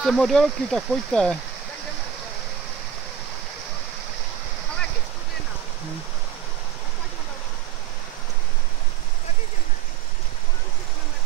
Jste modelky, tak pojďte. Ale jak je studená. Pojď modelku. Tady jdeme. Pojď si jdeme.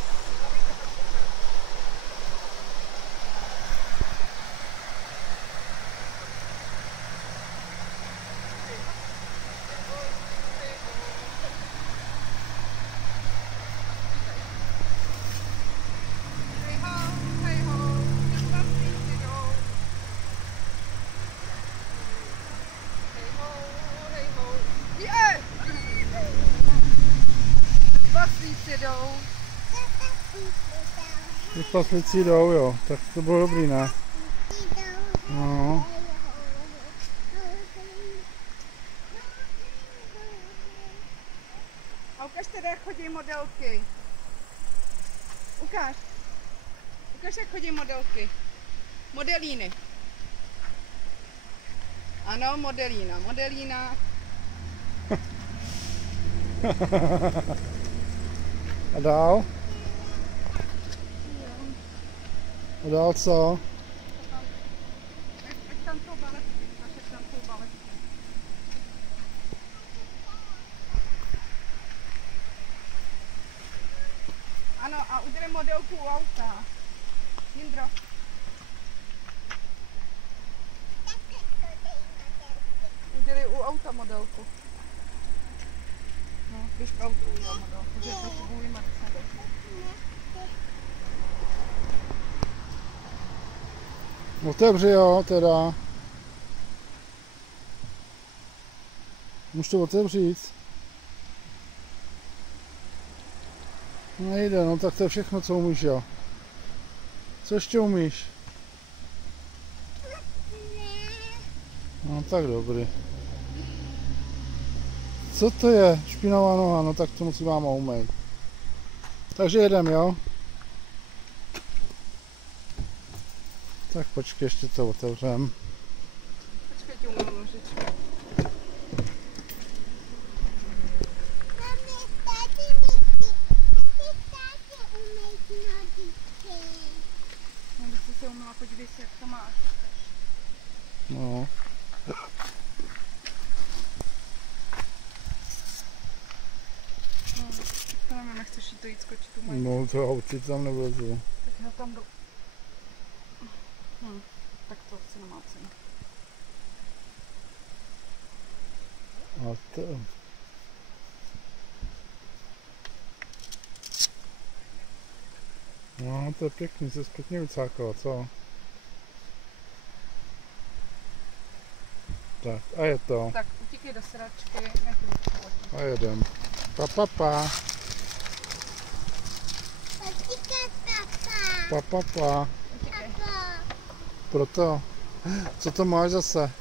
Ty paslici jdou, jo, tak to bylo dobrý, ne? No. A ukaž teda, jak chodí modelky. Ukáž. Ukaž, jak chodí modelky. Modelíny. Ano, modelína, modelína. A dál? A dál co? Ať tam jsou baletky, ať tam jsou baletky. Ano, a udělej modelku u auta. Jindro. Udělej u auta modelku. No, běž k autu udělej modelku, že to tvůj Mercedes. Otevři, jo, teda. Můžu to otevřít? Nejde, no tak to je všechno, co umíš, jo. Co ještě umíš? No tak dobrý. Co to je? Špinavá noha, no tak to musí máma umýt. Takže jedem, jo? Tak počkej, ještě to otevřem. Počkej, ti umím nožičku. No, když jsi se umila, podívej se, jak to máš. No. To nevím, nechceš jí to jít skočit u mají. No to určitě tam nevlezu. Tak já tam jdu. Tak to si nemá cenu. A to... No to je pěkný, se zpětně vycákala, co? Tak a je to. Tak utíkej do sedačky, nech to vypůvodí. A jedem. Pa, pa, pa. Pa, pa, pa. Utíkej. Proto. Co to máš zase?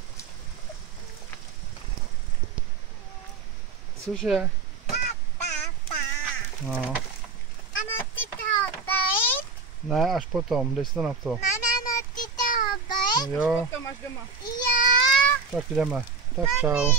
Cože? No. Ne, až potom, dej si to na to. Jo, To máš doma. tak jdeme. Tak čau.